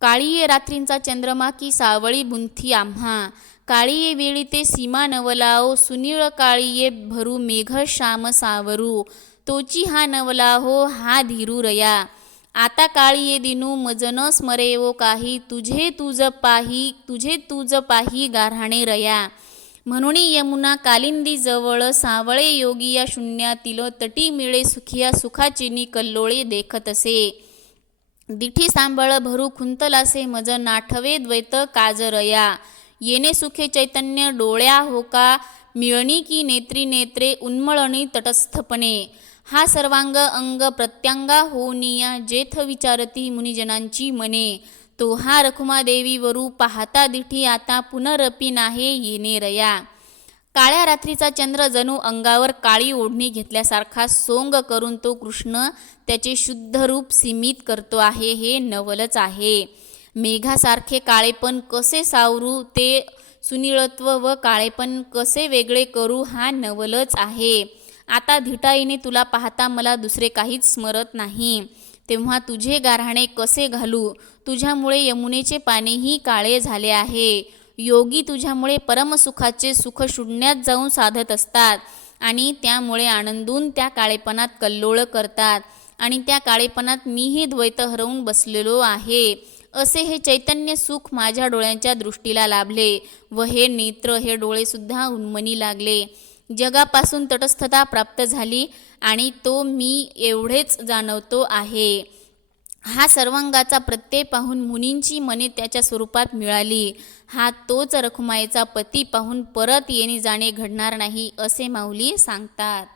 काळीये रात्रींचा चंद्रमा की सावळी बुंथी आम्हा. काळीये वेळी ते सीमा नवलाओ सुनीळ काळीये भरू मेघ श्याम सावरू. तोची हा नवला हो हा धीरू रया. आता काळीये दिनू मजन स्मरेवो काही तुझे तुझ पाही तुझे तुझ पाही गारहाणे रया. म्हणून यमुना कालिंदी जवळ सावळे योगी या शून्यातील तटी मिळे सुखिया सुखाचिनी कल्लोळे देखत असे दिठी सांबळ भरू खुंतलासे मज नाठवे द्वैत काजरया. येणे सुखे चैतन्य डोळ्या होका मिळणी की नेत्री नेत्रे उन्मळणी तटस्थपणे. हा सर्वांग अंग प्रत्यांगा होनिया जेथ विचारती मुनिजनांची मने. तो हा रखुमा देवीवरू पाहता दिठी आता पुनरपी नाहे येणे रया. काळ्या रात्रीचा चंद्र जणू अंगावर काळी ओढणी घेतल्यासारखा सोंग करून तो कृष्ण त्याचे शुद्ध रूप सीमित करतो आहे हे नवलच आहे. मेघासारखे काळेपण कसे सावरू ते सुनिळत्व व काळेपण कसे वेगळे करू हा नवलच आहे. आता धिटाईने तुला पाहता मला दुसरे काहीच स्मरत नाही. तेव्हा तुझे गारहाणे कसे घालू? तुझ्यामुळे यमुनेचे पाणीही काळे झाले आहे. योगी तुझ्यामुळे परमसुखाचे सुख शून्यात जाऊन साधत असतात आणि त्यामुळे आनंदून त्या काळेपणात कल्लोळ करतात आणि त्या काळेपणात मीही द्वैत हरवून बसलेलो आहे. असे हे चैतन्य सुख माझ्या डोळ्यांच्या दृष्टीला लाभले व हे नेत्र हे डोळेसुद्धा उन्मनी लागले. जगापासून तटस्थता प्राप्त झाली आणि तो मी एवढेच जाणवतो आहे. हा सर्वांगाचा प्रत्यय पाहून मुनींची मने त्याच्या स्वरूपात मिळाली. हा तोच रखुमाईचा पती पाहून परत येणे जाणे घडणार नाही असे माऊली सांगतात.